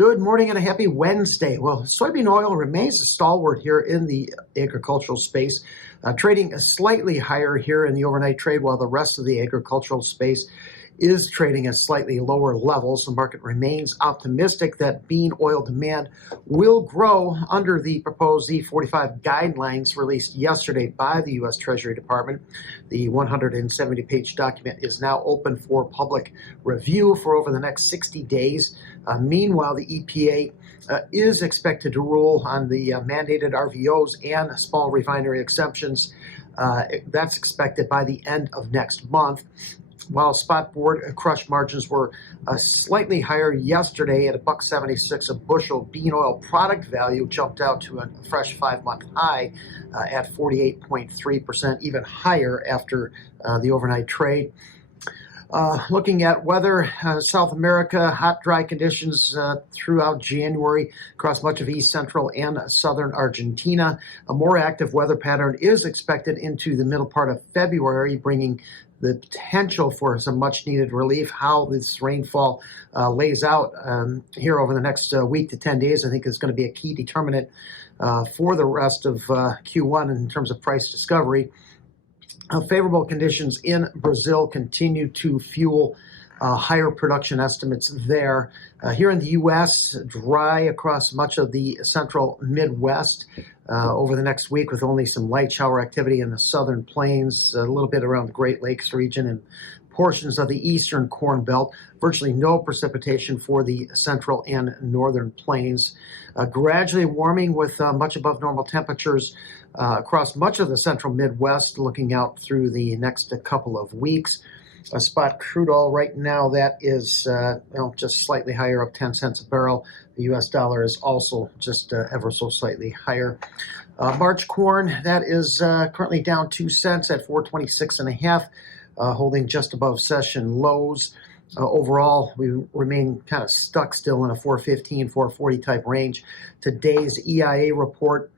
Good morning and a happy Wednesday. Well, soybean oil remains a stalwart here in the agricultural space, trading slightly higher here in the overnight trade, while the rest of the agricultural space is trading at slightly lower levels. The market remains optimistic that bean oil demand will grow under the proposed E45 guidelines released yesterday by the U.S. Treasury Department. The 170-page document is now open for public review for over the next 60 days. Meanwhile, the EPA is expected to rule on the mandated RVOs and small refinery exemptions. That's expected by the end of next month. While spot board crush margins were slightly higher yesterday at $1.76 a bushel, bean oil product value jumped out to a fresh 5-month high at 48.3%, even higher after the overnight trade. Looking at weather, South America, hot, dry conditions throughout January across much of east, central, and southern Argentina. A more active weather pattern is expected into the middle part of February, bringing the potential for some much-needed relief. How this rainfall lays out here over the next week to 10 days, I think is going to be a key determinant for the rest of Q1 in terms of price discovery. Favorable conditions in Brazil continue to fuel higher production estimates there. Here in the U.S., dry across much of the central Midwest over the next week, with only some light shower activity in the southern plains, a little bit around the Great Lakes region and portions of the eastern Corn Belt. Virtually no precipitation for the central and northern plains. Gradually warming with much above normal temperatures across much of the central Midwest, looking out through the next couple of weeks. Spot crude oil right now, that is just slightly higher, up 10 cents a barrel. The U.S. dollar is also just ever so slightly higher. March corn, that is currently down 2 cents at 426.5, holding just above session lows. Overall, we remain kind of stuck still in a 415, 440 type range. Today's EIA report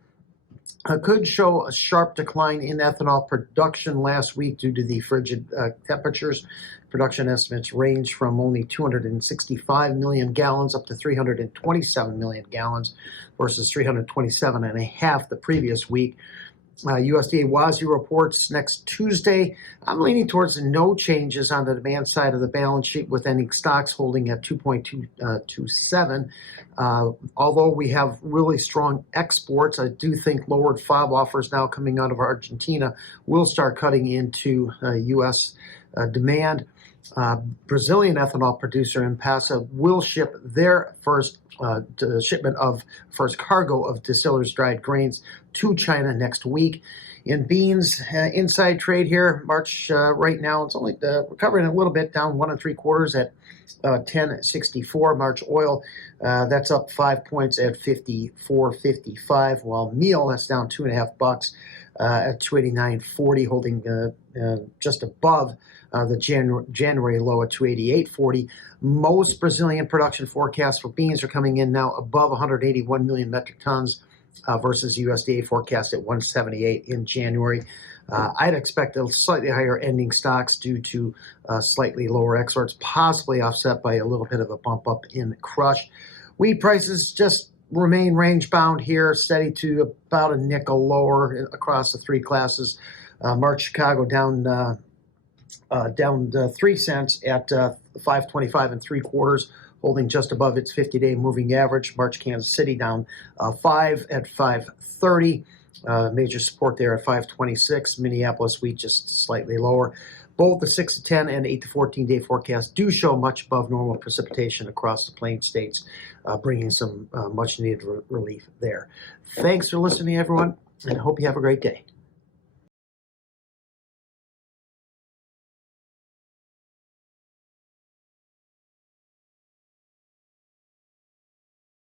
could show a sharp decline in ethanol production last week due to the frigid temperatures. Production estimates range from only 265 million gallons up to 327 million gallons versus 327.5 the previous week. USDA WASDE reports next Tuesday. I'm leaning towards no changes on the demand side of the balance sheet, with ending stocks holding at 2.227. Although we have really strong exports, I do think lowered FOB offers now coming out of Argentina will start cutting into U.S. demand. Brazilian ethanol producer Impasa will ship their first shipment of first cargo of distillers' dried grains to China next week. In beans, inside trade here, March right now, it's only recovering a little bit, down 1 3/4 at 10.64. March oil, that's up 5 points at 54.55, while meal, that's down $2.50 at 289.40, holding just above the January low at 288.40. Most Brazilian production forecasts for beans are coming in now above 181 million metric tons versus USDA forecast at 178 in January. I'd expect a slightly higher ending stocks due to slightly lower exports, possibly offset by a little bit of a bump up in crush. Wheat prices just remain range bound here, steady to about a nickel lower across the three classes. March Chicago down 3 cents at 5.25 3/4, holding just above its 50-day moving average. March Kansas City down 5 at 5.30. Major support there at 5.26. Minneapolis wheat just slightly lower. Both the 6 to 10 and 8 to 14-day forecasts do show much above normal precipitation across the Plain States, bringing some much-needed relief there. Thanks for listening, everyone, and I hope you have a great day.